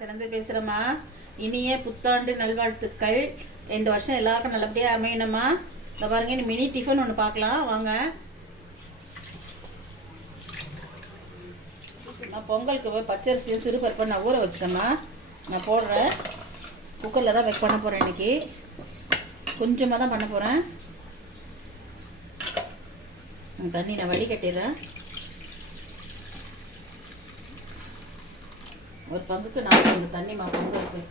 சிறந்து பேசுகிறேம்மா இனிய புத்தாண்டு நல்வாழ்த்துக்கள். இந்த வருஷம் எல்லாருக்கும் நல்லபடியாக அமையணுமா இந்த பாருங்க மினி டிஃபன் ஒன்று பார்க்கலாம். வாங்க. நான் பொங்கலுக்கு போய் பச்சரிசியும் சிறுபருப்பை நான் ஊற வச்சுட்டேம்மா. நான் போடுறேன். குக்கரில் தான் வெக் பண்ண போகிறேன் இன்னைக்கு. கொஞ்சமாக தான் பண்ண போகிறேன் தண்ணி நான் வடிகட்டிடுறேன். ஒரு பங்குக்கு நாலு பங்கு தண்ணிமா பங்கு இருக்கு.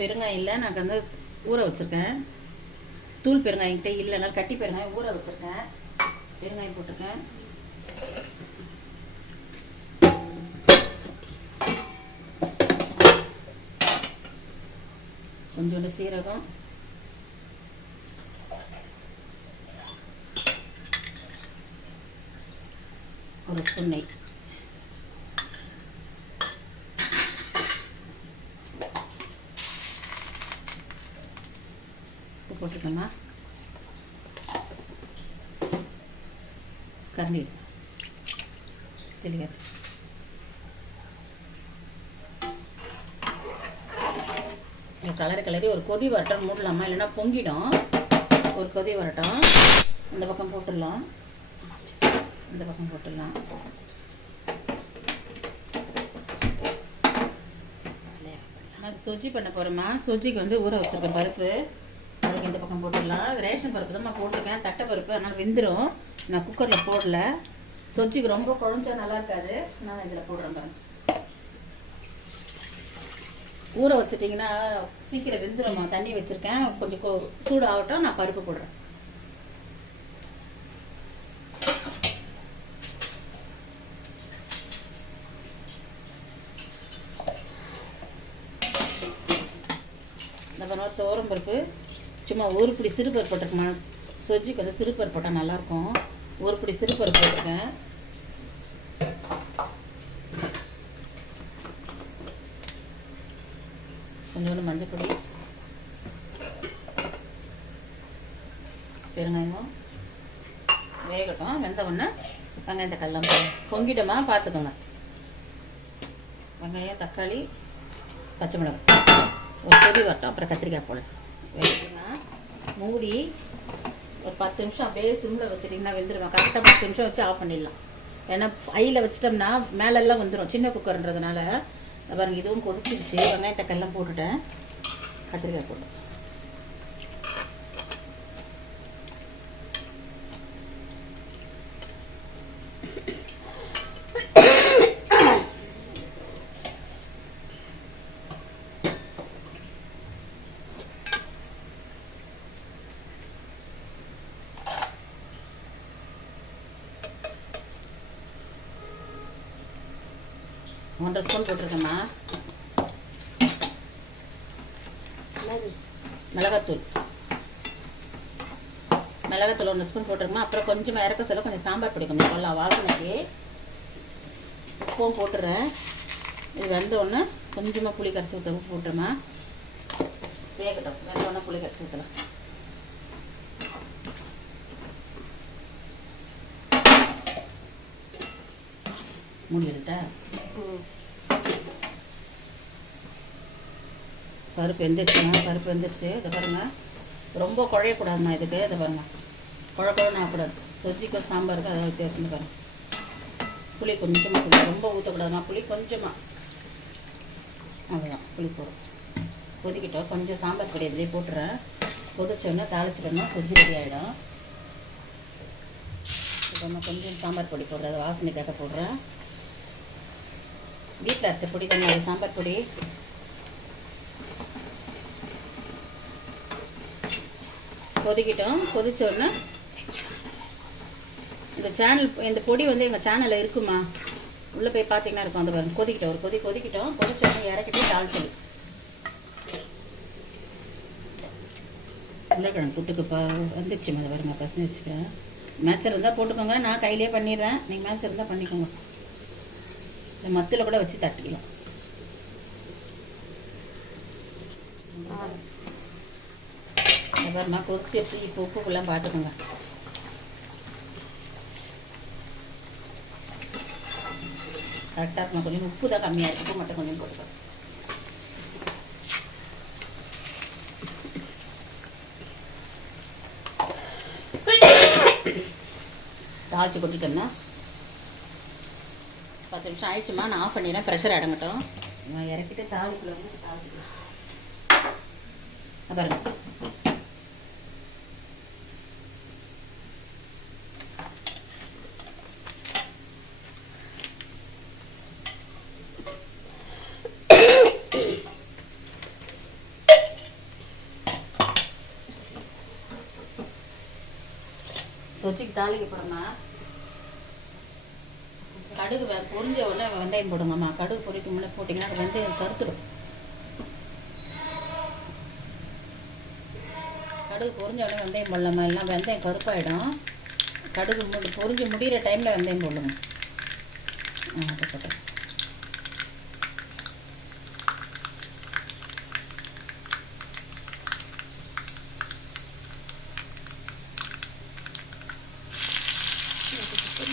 பெருங்காயம் இல்லை நான் வந்து ஊற வச்சுருக்கேன். தூள் பெருங்காயம் கிட்ட இல்லைனாலும் கட்டி பெருங்காயம் ஊற வச்சுருக்கேன். பெருங்காயம் போட்டிருக்கேன். கொஞ்சோண்டு சீரகம். ஒரு ஸ்பூன் நெய். உப்பு போட்டுக்கோமா. கரண்டி சரிங்க இந்த கலரி கலரி ஒரு கொதி வரட்டும் மூடலாமா? இல்லைன்னா பொங்கிடும். ஒரு கொதி வரட்டும். இந்த பக்கம் போட்டுடலாம். இந்த பக்கம் போட்டுடலாம். நான் பண்ண போகிறேம்மா சுஜிக்கு வந்து ஊற வச்சுருக்கேன் பருப்பு. பக்கம் போட்டுடலாம். ரேஷன் பருப்பு தான் நான் போட்டிருக்கேன். தட்டை பருப்பு அதனால் வெந்துடும் நான் குக்கரில் போடல. சொச்சிக்கு ரொம்ப குழஞ்சா நல்லா இருக்காது. நான் இதில் போடுறேன் பாருங்க. ஊற வச்சிட்டிங்கன்னா சீக்கிரம் வெந்துடும்மா தண்ணி வச்சுருக்கேன். கொஞ்சம் சூடு ஆகட்டும் நான் பருப்பு போடுறேன் இந்த பாருங்க துவரம் பருப்பு சும்மா ஒரு பிடி சிறுபருப்பு போட்டிருக்கேன் கொஞ்சம் வந்து சிறுபருப்பு போட்டால் நல்லாயிருக்கும். ஒரு பிடி சிறுபருப்பு போட்டிருக்கேன். கொஞ்சோண்டு மஞ்சள் பொடி. பெருங்காயம் வேகட்டும். வெந்த உடனே வெங்காயம் தக்காளிலாம் போடு. பொங்கிட்டோமா? பார்த்துக்கோங்க. வெங்காயம் தக்காளி பச்சை மிளகாய். ஒரு கொதி வரட்டும். அப்புறம் கத்திரிக்காய் போடலாம். வேகட்டுமா மூடி ஒரு பத்து நிமிஷம் அப்படியே சிம்மில் வச்சுட்டிங்கன்னா வெந்துடுவேன் கரெக்டாக பத்து நிமிஷம் வச்சு ஆஃப் பண்ணிடலாம். ஏன்னா ஐயில் வச்சிட்டோம்னா மேலெல்லாம் வந்துடும் சின்ன குக்கர்ன்றதுனால பாருங்கள் இதுவும் கொதிச்சிருச்சு. வெங்காயம் தக்காளிலாம் போட்டுட்டேன். கத்திரிக்காய் போட்டேன் ஒன்றரை ஸ்பூன் போட்டிருக்கேம்மா. மிளகாத்தூள். மிளகாத்தூள் ஒன்று ஸ்பூன் போட்டிருக்கோமா அப்புறம் கொஞ்சமாக இறக்க சொல்ல கொஞ்சம் சாம்பார் பொடி கொஞ்சம் போடலாம் வாசனைக்கு உப்பும் போட்டுறேன். இது வெந்த உடனே கொஞ்சமாக புளி கரைச்சி ஊற்ற உப்பு போட்டுருமா வேகட்டும். உடனே புளி கரைச்சி ஊற்றலாம் மூடிட்டா பருப்பு வெந்துருச்சுங்க பருப்பு வெந்துருச்சு இதை பாருங்க. ரொம்ப குழையக்கூடாதுண்ணா இதுக்கு இதை பாருங்க. குழ குழன்னு ஆகக்கூடாது. சொஜ்ஜிக்கும் சாம்பாருக்கும் அதை வித்தியாசம் பாருங்கள் புளி கொஞ்சமாக கொஞ்சம் ரொம்ப ஊற்றக்கூடாதுண்ணா புளி கொஞ்சமாக அவ்வளோதான் புளி போடும் கொதிக்கிட்டோம். கொஞ்சம் சாம்பார் பொடி இதுலேயே போட்டுறேன். கொதிச்சோடனே தாளிச்சிட்டோம்னா சொஜ்ஜி ரெடி ஆகிடும் இப்போ கொஞ்சம் சாம்பார் பொடி போடுறேன். அதை வாசனைக்காக போடுறேன். வீட்டில் அரைச்ச பொடி தானே அது சாம்பார் பொடி. கொதிக்கிட்டோம். கொதிச்ச உடனே இந்த சேனல் இந்த பொடி வந்து எங்கள் சேனலில் இருக்குமா? உள்ளே போய் பார்த்தீங்கன்னா இருக்கும். அந்த பாருங்க. கொதிக்கிட்டோம். ஒரு கொதி கொதிக்கிட்டோம். கொதிச்ச உடனே இறக்கிட்டு சொல்லி உருளைக்கிழங்கு புட்டுக்கு இப்போ வந்துச்சு அதை பாருங்க. பசங்க வச்சுக்க. மேட்சர் இருந்தால் போட்டுக்கோங்க. நான் கையிலே பண்ணிடுறேன். நீங்கள் மேட்சர் இருந்தால் பண்ணிக்கோங்க. இந்த மத்தில் கூட வச்சு தட்டிக்கலாம். அப்புறமா பாருமா கொதிச்சிருச்சு இப்போ உப்புக்குலாம் பார்த்துக்கோங்க. கரெக்டாக இருக்கும்? கொஞ்சம் உப்பு தான் கம்மியாக இருக்கு. உப்பு மட்டும் கொஞ்சம் போட்டுக்கோங்க தாளிச்சு கொட்டிட்டோம்னா பத்து நிமிஷம் ஆயிடுச்சுமா நான் ஆஃப் பண்ணிடுறேன். ப்ரெஷர் அடங்கட்டும். நான் இறக்கிட்டு தாளிக்குள்ள வந்து தாளிச்சுக்கலாம் அதான் சொச்சிக்கு தாளிக்க போடுமா கடுகு வே- பொரிஞ்ச உடனே வெந்தயம் போடுங்கம்மா. கடுகு பொரிக்கும் முன்னே போட்டிங்கன்னா அது வெந்தயம் கருத்துடும். கடுகு பொரிஞ்ச உடனே வெந்தயம் போடலாமா? எல்லாம் வெந்தயம் கருப்பாயிடும். கடுகு முடி பொரிஞ்சு முடிகிற டைமில் வெந்தயம் போடுங்க ஆ போட்டேன்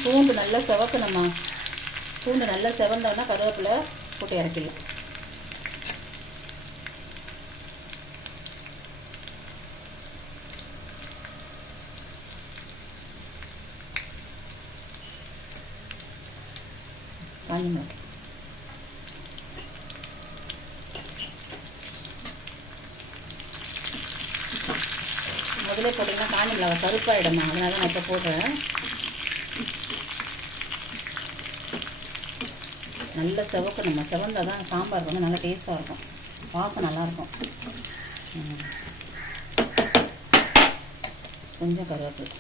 பூண்டு நல்லா செவக்கணும்மா. பூண்டு நல்லா செவந்தோன்னா கருவேப்பிலை போட்டு இறக்கிடலாம். காஞ்சி மிளகாய் முதல்ல போட்டிங்கன்னா காஞ்சி மிளகாய் கருப்பாயிடுமா அதனால நான் இப்போ போடுறேன். நல்ல செவக்கு நம்ம செவந்தால் தான் சாம்பார் வந்து நல்லா டேஸ்ட்டாக இருக்கும். வாசம் நல்லாயிருக்கும் கொஞ்சம் கருவேப்பிலை.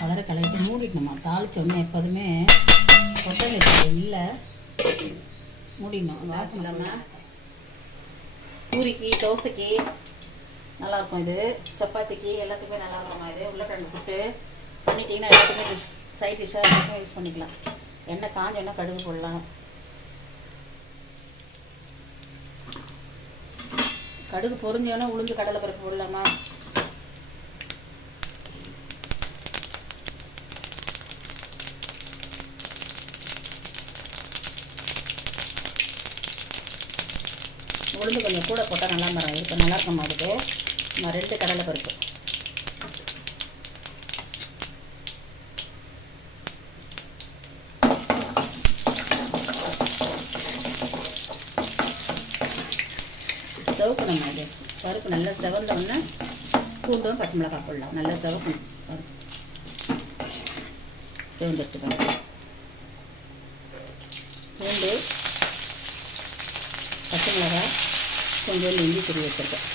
கலரை கலக்கிட்டு மூடிட்டு தாளிச்ச உடனே எப்போதுமே கொட்டை இல்லை. மூடிடணும். வாசம் பூரிக்கு தோசைக்கு நல்லாயிருக்கும் இது. சப்பாத்திக்கு எல்லாத்துக்குமே நல்லா இருக்கும்மா இது. உருளைக்கிழங்கு புட்டு. பண்ணிட்டீங்கன்னா எல்லாத்துக்குமே சைட் டிஷ்ஷாக எல்லாத்துக்கும் யூஸ் பண்ணிக்கலாம். எண்ணெய் காஞ்ச எண்ணெய் கடுகு போடலாம். கடுகு பொறிஞ்சோன்னா உளுந்து கடலை பருப்பு போடலாமா? உளுந்து கொஞ்சம் கூட போட்டால் நல்லா மரம் இருக்கும் நல்லா இருக்க மாதிரி நான் ரெண்டு கடலை பருப்பு. செவக்கணும் அது பருப்பு நல்லா செவந்தோடனே பூண்டும் பச்சை மிளகாய் போடலாம். நல்லா செவக்கணும். பருப்பு. செவந்து வச்சுக்கணும் பூண்டு பச்சை மிளகாய் கொஞ்சம் இஞ்சி துருவி வச்சுருக்கேன்.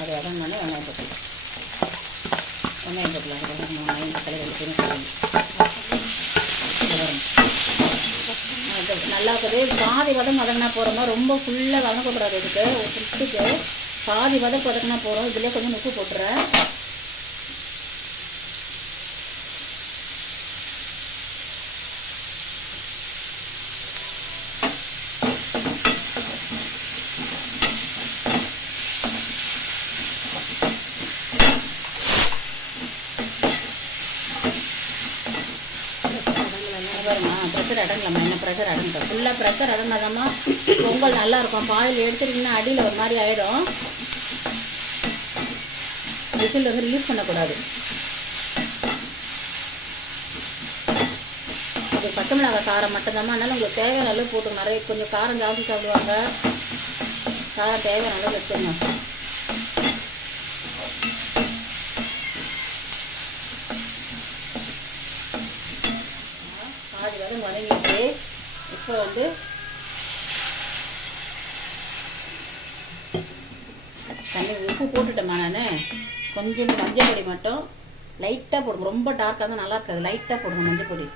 அது பண்ணி வெங்காயம் போட்டுக்கலாம் வெங்காயம் போட்டுக்கலாம் அது வெங்காயம் தக்காளி ரெண்டு பேரும் நல்லா இருக்குது. பாதி வதம் வதங்கினா போகிறோமா ரொம்ப ஃபுல்லாக வதங்கக்கூடாது இதுக்கு. ஒரு ஃபுட்டுக்கு பாதி வதக்கு வதங்கினா போகிறோம் இதுலேயே கொஞ்சம் உப்பு போட்டுறேன். பாருமா ப்ரெஷர் அடங்கலாமா என்ன ப்ரெஷர் அடங்கிட்டோம் ஃபுல்லாக ப்ரெஷர் அடங்காதாம்மா. பொங்கல் நல்லா இருக்கும். பாதியில் எடுத்துட்டிங்கன்னா அடியில் ஒரு மாதிரி ஆகிடும் விசில் வந்து ரிலீஸ் பண்ணக்கூடாது. அது பச்சை மிளகாய் காரம் மட்டும்தாம்மா. அதனால உங்களுக்கு தேவையான அளவு போட்டு நிறைய கொஞ்சம் காரம் ஜாஸ்தி சாப்பிடுவாங்க. காரம் தேவையான அளவு வச்சுருந்தோம் இப்போ வந்து தண்ணி உப்பு போட்டுட்டேம்மா நான். கொஞ்சம் மஞ்சள் பொடி மட்டும். லைட்டாக போடணும் ரொம்ப டார்க்காக தான் நல்லா இருக்காது. லைட்டாக போடணும் மஞ்சள் பொடி.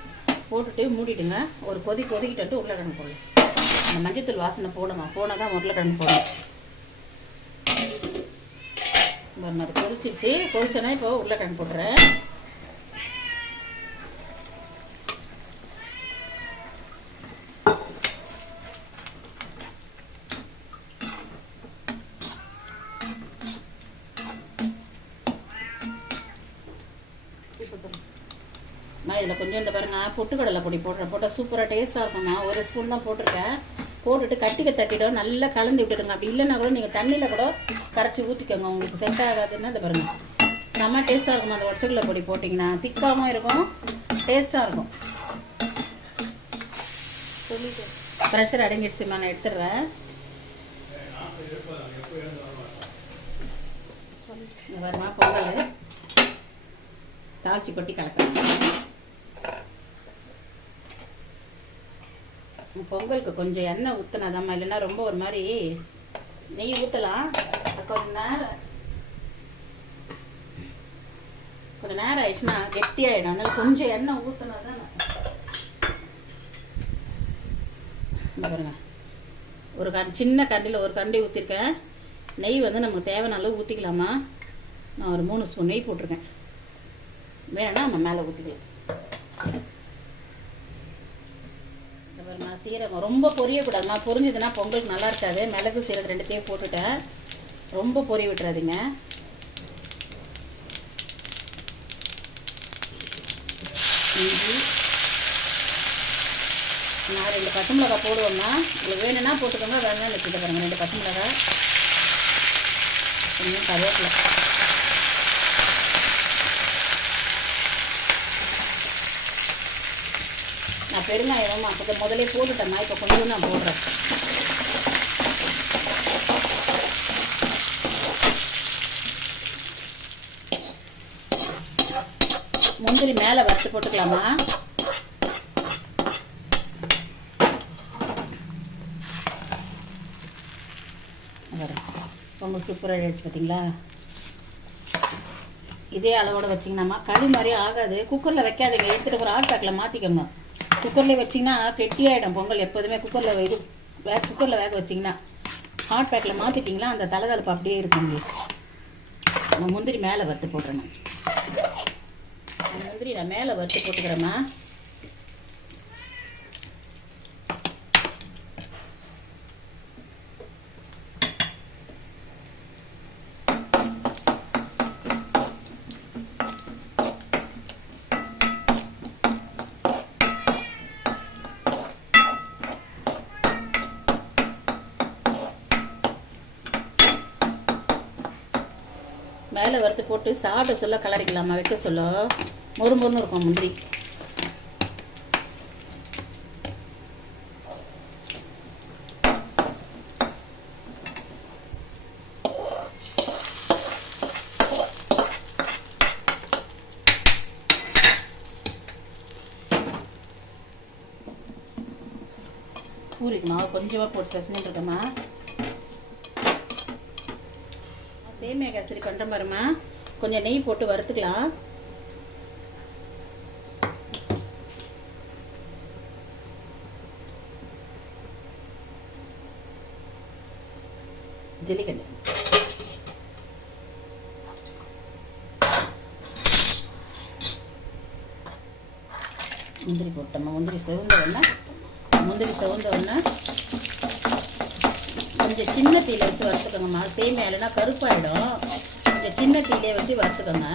போட்டுட்டு மூடிடுங்க. ஒரு கொதி கொதிக்கிட்டு உருளைக்கிழங்கு போடணும் அந்த மஞ்சத்தூள் வாசனை போடணும். போனால் தான் உருளைக்கிழங்கு போடணும். அது கொதிச்சிருச்சு. கொதிச்சோன்னா இப்போ உருளைக்கிழங்கு போட்டுறேன். பொட்டுக்கடலை பொடி போடுறேன் போட்டால் சூப்பராக டேஸ்ட்டாக இருக்கும்மா ஒரு ஸ்பூன் தான் போட்டிருக்கேன். போட்டுட்டு கட்டிக்க தட்டிடும் நல்லா கலந்து விட்டுடுங்க. அப்படி இல்லைன்னா கூட நீங்கள் தண்ணியில் கூட கரைச்சி ஊற்றிக்கோங்க உங்களுக்கு செட் ஆகாதுன்னா அதை பாருங்கள் செம்ம டேஸ்ட்டாக இருக்கும். அந்த ஒடச்சக்கடலை பொடி போட்டிங்கன்னா திக்காகவும் இருக்கும் டேஸ்ட்டாக இருக்கும். ப்ரெஷர் அடங்கிடுச்சுமா நான் எடுத்துடுறேன். இந்த பாருமா பொங்கல். தாழ்ச்சி கொட்டி கலக்கலாம் பொங்கலுக்கு கொஞ்சம் எண்ணெய் ஊற்றினாதாம்மா இல்லைன்னா ரொம்ப ஒரு மாதிரி நெய் ஊற்றலாம் கொஞ்சம் நேரம் கொஞ்சம் நேரம் ஆயிடுச்சுன்னா கெட்டியாயிடும். அதனால கொஞ்சம் எண்ணெய் ஊற்றினா தான் பாருங்க. ஒரு கண் சின்ன கண்டியில் ஒரு கண்டி ஊற்றிருக்கேன் நெய் வந்து நமக்கு தேவையான அளவு ஊற்றிக்கலாமா நான் ஒரு மூணு ஸ்பூன் நெய் போட்டிருக்கேன். வேணா நம்ம மேலே ஊற்றிக்கலாம் இந்த சீரகம். ரொம்ப பொரியக்கூடாதுமா பொரிஞ்சதுன்னா பொங்கலுக்கு நல்லா இருக்காது. மிளகு சீரகம் ரெண்டுத்தையும் போட்டுட்டேன். ரொம்ப பொரிய விட்டுறாதீங்க. இஞ்சி. நான் ரெண்டு பச்சை மிளகாய் போடுவோம்னா உங்களுக்கு வேணும்னா போட்டுக்கோங்க வேணா வச்சுட்டு பாருங்க. ரெண்டு பச்சை மிளகாய். கொஞ்சம் கருவேப்பிலை. நான் பெருங்காயம் அப்போ முதலே போட்டுட்டேம்மா இப்போ கொஞ்சம் நான் போடுறேன். முந்திரி மேலே வறுத்து போட்டுக்கலாமா? ரொம்ப சூப்பராக ஆயிடுச்சு பார்த்தீங்களா இதே அளவோட வச்சிங்கன்னாம்மா களி மாதிரி ஆகாது. குக்கரில் வைக்காதீங்க எடுத்துகிட்டு ஒரு ஹாட் பேக்கில் மாற்றிக்கோங்க குக்கரில் வச்சிங்கன்னா கெட்டியாயிடும் பொங்கல் எப்போதுமே. குக்கரில் இது வே குக்கரில் வேக வச்சிங்கன்னா. ஹாட் பேக்கில் மாற்றிட்டிங்களா அந்த தலைதலப்பு அப்படியே இருக்கும் நம்ம நான் முந்திரி மேலே வறுத்து போட்டுறேன் முந்திரி நான் மேலே வறுத்து போட்டுக்கிறேம்மா மேலே வறுத்து போட்டு சாப்பிட சொல்ல கலரிக்கலாமா வைக்க சொல்ல. மொறு மொறுன்னு இருக்கும் முந்திரி. பூரிக்கு மாவு கொஞ்சமாக போட்டு பிசைஞ்சிட்டு இருக்கம்மா. சேமியா கேசரி பண்ணுற மாதிரிம்மா கொஞ்சம் நெய் போட்டு வறுத்துக்கலாம். ஜல்லிக்கண்டு முந்திரி போட்டோம்மா முந்திரி செவந்த உடனே முந்திரி செவந்த உடனே கொஞ்சம் சின்ன தீயில் வச்சு வறுத்துக்கோங்கம்மா. சேமியா இல்லைன்னா கருப்பாயிடும். கொஞ்சம் சின்ன தீலே வச்சு வறுத்துக்கோங்க.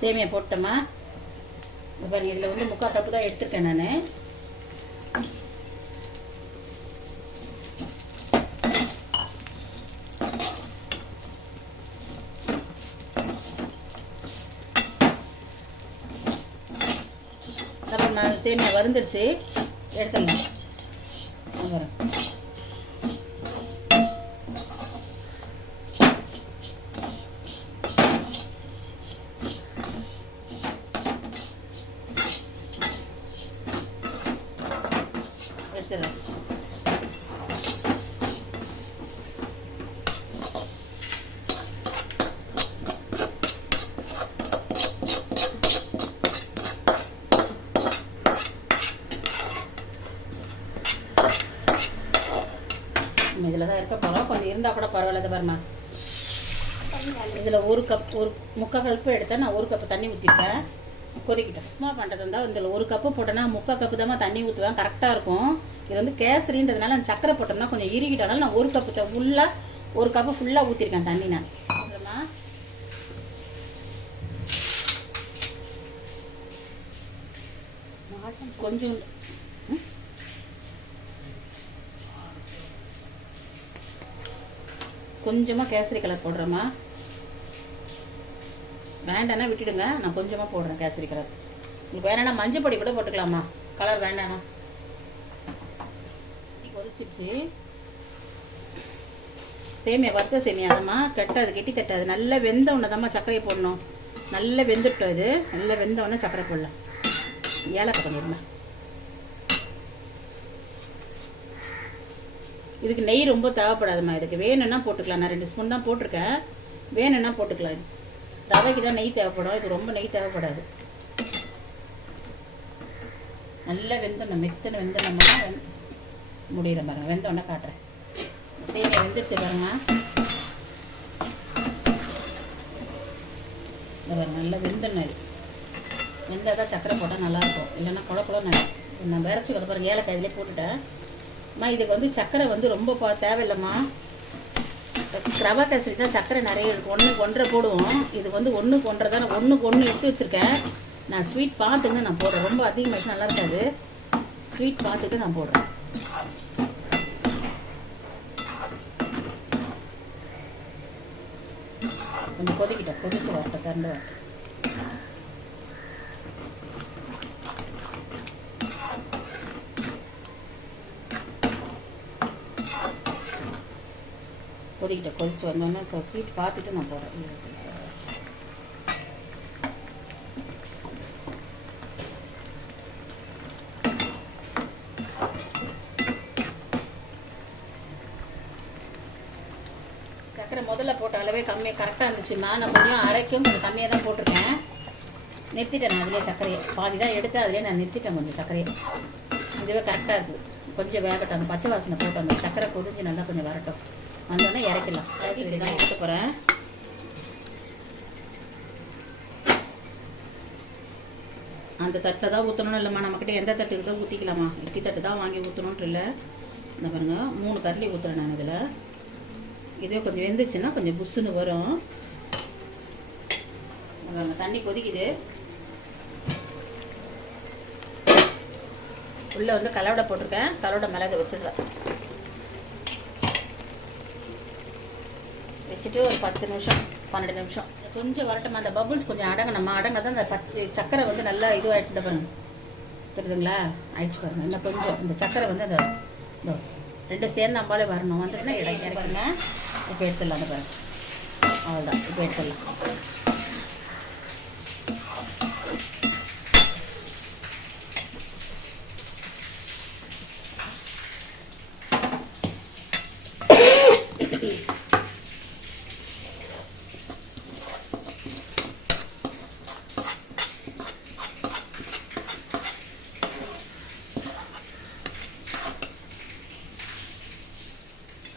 சேமியா போட்டோமா? இப்போ இதில் வந்து முக்கால் தப்பு தான் எடுத்துருக்கேன் நான். அப்புறம் நான் சேமியா வருந்துருச்சு எடுத்துடலாம் வரேன் எடுத்துடுறேன் இதில் தான் இருக்க போகிறோம் கொஞ்சம் இருந்தால் கூட பரவாயில்ல இது பாருமா இதில் ஒரு முக்கால் கப்பு எடுத்தால் நான் ஒரு கப்பு தண்ணி ஊற்றிருக்கேன் கொதிக்கிட்டேன் சும்மா பண்ணுறது இருந்தால் இதில் ஒரு கப்பு போட்டேன்னா முக்கால் கப்பு தான் தண்ணி ஊற்றுவேன் கரெக்டாக இருக்கும். இது வந்து கேசரின்றதுனால நான் சக்கரை போட்டோம்னா கொஞ்சம் இறுகிட்டனால நான் ஒரு கப்பு ஃபுல்லாக ஒரு கப்பு ஃபுல்லாக ஊற்றிருக்கேன் தண்ணி நான். அப்புறமா கொஞ்சம் கொஞ்சமாக கேசரி கலர் போடுறேம்மா. வேண்டாம்னா விட்டுடுங்க. நான் கொஞ்சமாக போடுறேன் கேசரி கலர். உங்களுக்கு வேணும்னா மஞ்சள் பொடி கூட போட்டுக்கலாமா? கலர் வேண்டாம்னா. கொதிச்சிருச்சு. சேமியா வறுத்த சேமியா. அதம்மா கெட்டாது கெட்டி தட்டாது நல்லா வெந்த உடனே சர்க்கரையை போடணும். நல்லா வெந்துட்டோம் இது. நல்லா வெந்த உடனே சர்க்கரை போடலாம். ஏலக்காய் பண்ணிடுங்க இதுக்கு நெய் ரொம்ப தேவைப்படாதும்மா. இதுக்கு வேணும்னா போட்டுக்கலாம். நான் ரெண்டு ஸ்பூன் தான் போட்டிருக்கேன். வேணும்னா போட்டுக்கலாம் இது. ரவைக்கு தான் நெய் தேவைப்படும். இது ரொம்ப நெய் தேவைப்படாது. நல்லா வெந்தோம் மெத்தனை வெந்தோம்னா வெந் முடிகிற பாருங்க வெந்தோடனே காட்டுறேன். சேமியா வெந்துருச்சு பாருங்க. பாருங்க. நல்லா வெந்தோண்ணே இது. வெந்தால் தான் சக்கரை போட்டால் நல்லாயிருக்கும். இல்லைன்னா குழ குழ நான் விரைச்சி கொண்டு ஏலக்காய் இதிலே போட்டுட்டேன். அம்மா இதுக்கு வந்து சக்கரை வந்து ரொம்ப தேவையில்லம்மா தேவையில்லைம்மா. ரவா கேசரி தான் சக்கரை நிறைய இருக்கும் ஒன்றுக்கு ஒன்றரை போடுவோம். இது வந்து ஒன்றுக்கு ஒன்றரை தான் ஒன்றுக்கு ஒன்று எடுத்து வச்சுருக்கேன். நான் ஸ்வீட் பார்த்துங்க நான் போடுறேன். ரொம்ப அதிகமாக நல்லா இருக்காது. ஸ்வீட் பார்த்துட்டு நான் போடுறேன். கொஞ்சம் கொதிக்கிட்டோம். கொதிச்சு வரட்டும் தண்டு வரட்டும். கொதிக்கிட்ட கொதிச்சு வந்தோடனே ஸ்வீட் பார்த்துட்டு நான் போகிறேன் சக்கரை முதல்ல போட்ட அளவே கம்மியாக கரெக்டாக இருந்துச்சுமா நான் கொஞ்சம் அரைக்கும் கொஞ்சம் கம்மியாக தான் போட்டிருக்கேன். நிறுத்திட்டேன் நான் அதிலே சர்க்கரையை பாதி தான் எடுத்து அதிலே நான் நிறுத்திட்டேன் கொஞ்சம் சர்க்கரையை இதுவே கரெக்டாக இருக்குது கொஞ்சம் வேகட்டும். அந்த பச்சை வாசனை போட்டு அந்த சக்கரை கொதிஞ்சு நல்லா கொஞ்சம் வரட்டும். வந்தோடனே இறக்கலாம் இப்படி தான் போகிறேன் அந்த தட்டில் தான் ஊற்றணும்னு இல்லைம்மா. நம்மக்கிட்ட எந்த தட்டு இருக்கோ ஊற்றிக்கலாமா இட்லி தட்டு தான் வாங்கி ஊற்றணுன்ட்டு இல்லை. இந்த பாருங்க மூணு கரண்டி ஊற்றுறேன் நான் இதில். இதே கொஞ்சம் வெந்துச்சுன்னா கொஞ்சம் புஷ்ஷுன்னு வரும். பாருங்க தண்ணி கொதிக்குது. உள்ளே வந்து கலவடை போட்டிருக்கேன். கலவடை மிளகு வச்சிடுறேன். வச்சுட்டு ஒரு பத்து நிமிஷம் பன்னெண்டு நிமிஷம். கொஞ்சம் வரட்டும் அந்த பபுள்ஸ் கொஞ்சம் அடங்கணுமா அடங்க தான் அந்த பச்சை சக்கரை வந்து நல்லா இதுவாகிடுச்சு இந்த பாருங்க. தெரியுதுங்களா? ஆயிடுச்சு பாருங்க. இன்னும் கொஞ்சம். இந்த சக்கரை வந்து அந்த இதோ ரெண்டு சேர்ந்து அம்பாலே வரணும். வந்துட்டுன்னா இடம் இறக்குங்க. இப்போ எடுத்துடலாம் அந்த பாருங்க. அவ்வளோதான் இப்போ எடுத்துடலாம்.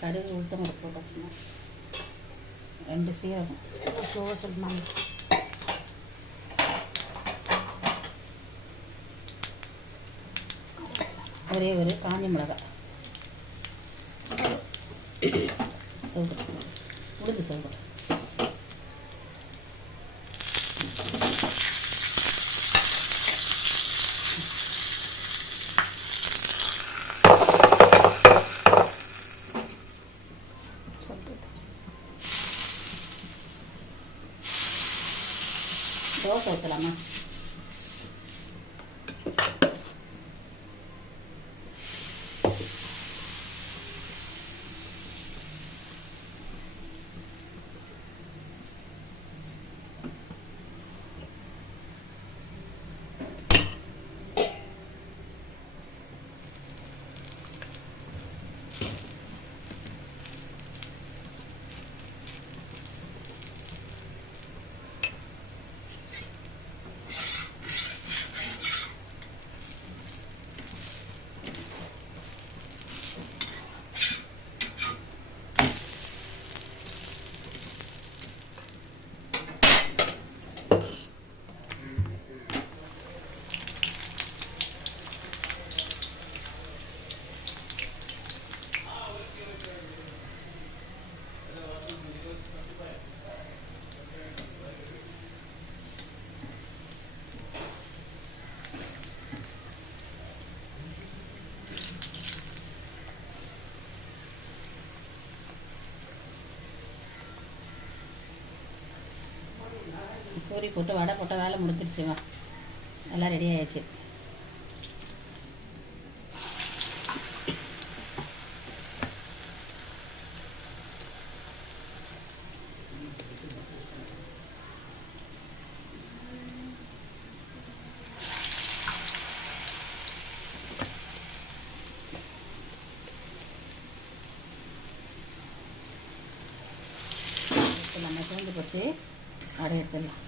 கடுகு உளுத்தம் ஒரு போட்டாச்சுன்னா ரெண்டு சீரகம். ஸ்லோவாக சொல்லுமாங்க ஒரே ஒரு காஞ்சி மிளகா சவுக்கு உளுந்து சவுக்கு தோசை ஊற்றலாமா பூரி போட்டு வடை போட்ட வேலை முடிஞ்சிருச்சுமா. எல்லாம் ரெடி ஆயிடுச்சு. நம்ம சேர்ந்து போச்சு வடை எடுத்துடலாம்.